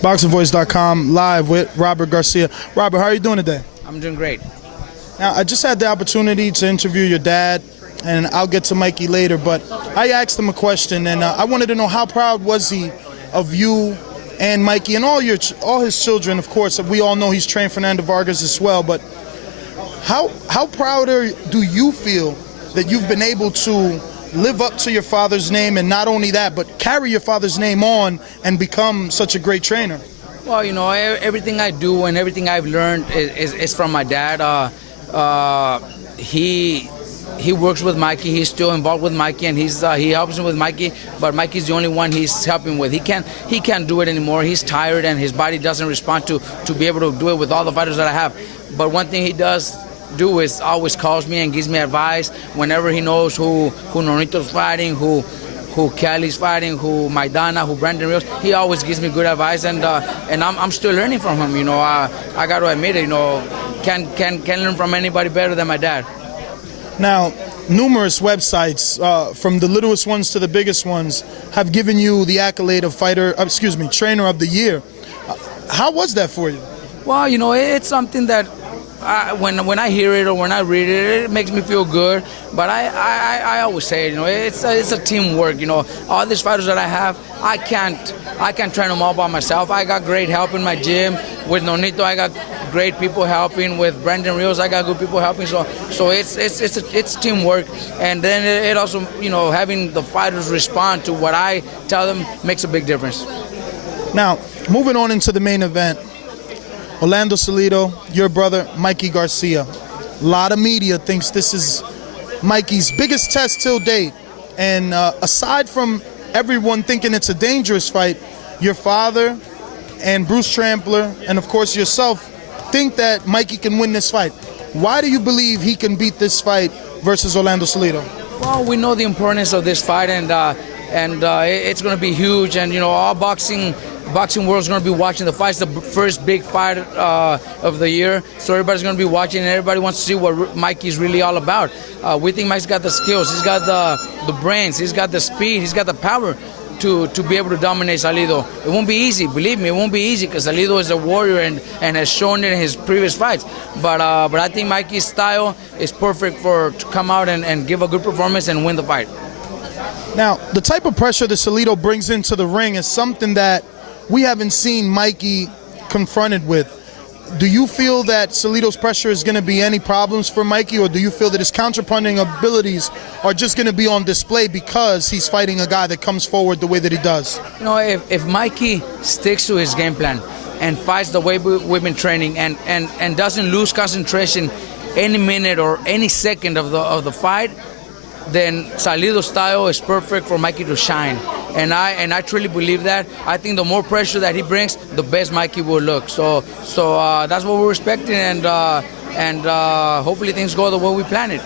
BoxingVoice.com, live with Robert Garcia. Robert, how are you doing today? I'm doing great. Now, I just had the opportunity to interview your dad, and I'll get to Mikey later, but I asked him a question, and I wanted to know how proud was he of you and Mikey and all his children. Of course, we all know he's trained Fernando Vargas as well, but how proud do you feel that you've been able to live up to your father's name, and not only that, but carry your father's name on and become such a great trainer? Well, you know, everything I do and everything I've learned is from my dad. He works with Mikey. He's still involved with Mikey, and he helps him with Mikey. But Mikey's the only one he's helping with. He can't do it anymore. He's tired, and his body doesn't respond to be able to do it with all the fighters that I have. But one thing he does do is always calls me and gives me advice whenever he knows who Nonito's fighting, who Kelly's fighting, who Maidana, who Brandon Rios. He always gives me good advice, and I'm still learning from him. You know, I got to admit it. You know, can't learn from anybody better than my dad. Now, numerous websites, from the littlest ones to the biggest ones, have given you the accolade of Trainer of the Year. How was that for you? Well, you know, it's something that when I hear it or when I read it, it makes me feel good. But I always say, you know, it's a teamwork. You know, all these fighters that I have, I can't train them all by myself. I got great help in my gym. With Nonito, I got great people helping. With Brandon Rios, I got good people helping. So it's teamwork. And then it also, you know, having the fighters respond to what I tell them makes a big difference. Now, moving on into the main event. Orlando Salido, your brother, Mikey Garcia. A lot of media thinks this is Mikey's biggest test till date. And aside from everyone thinking it's a dangerous fight, your father and Bruce Trampler, and of course yourself, think that Mikey can win this fight. Why do you believe he can beat this fight versus Orlando Salido? Well, we know the importance of this fight, and it's going to be huge. And, you know, all boxing world is going to be watching the fight. It's the first big fight of the year, so everybody's going to be watching, and everybody wants to see what Mikey's really all about. We think Mike's got the skills, he's got the brains, he's got the speed, he's got the power to be able to dominate Salido. It won't be easy, believe me, it won't be easy, because Salido is a warrior and has shown it in his previous fights. But I think Mikey's style is perfect to come out and give a good performance and win the fight. Now, the type of pressure that Salido brings into the ring is something that we haven't seen Mikey confronted with. Do you feel that Salido's pressure is going to be any problems for Mikey, or do you feel that his counter-punching abilities are just going to be on display because he's fighting a guy that comes forward the way that he does? You know, if Mikey sticks to his game plan and fights the way we've been training and doesn't lose concentration any minute or any second of the fight, then Salido's style is perfect for Mikey to shine. And I truly believe that. I think the more pressure that he brings, the best Mikey will look. So that's what we're expecting, and hopefully things go the way we planned it.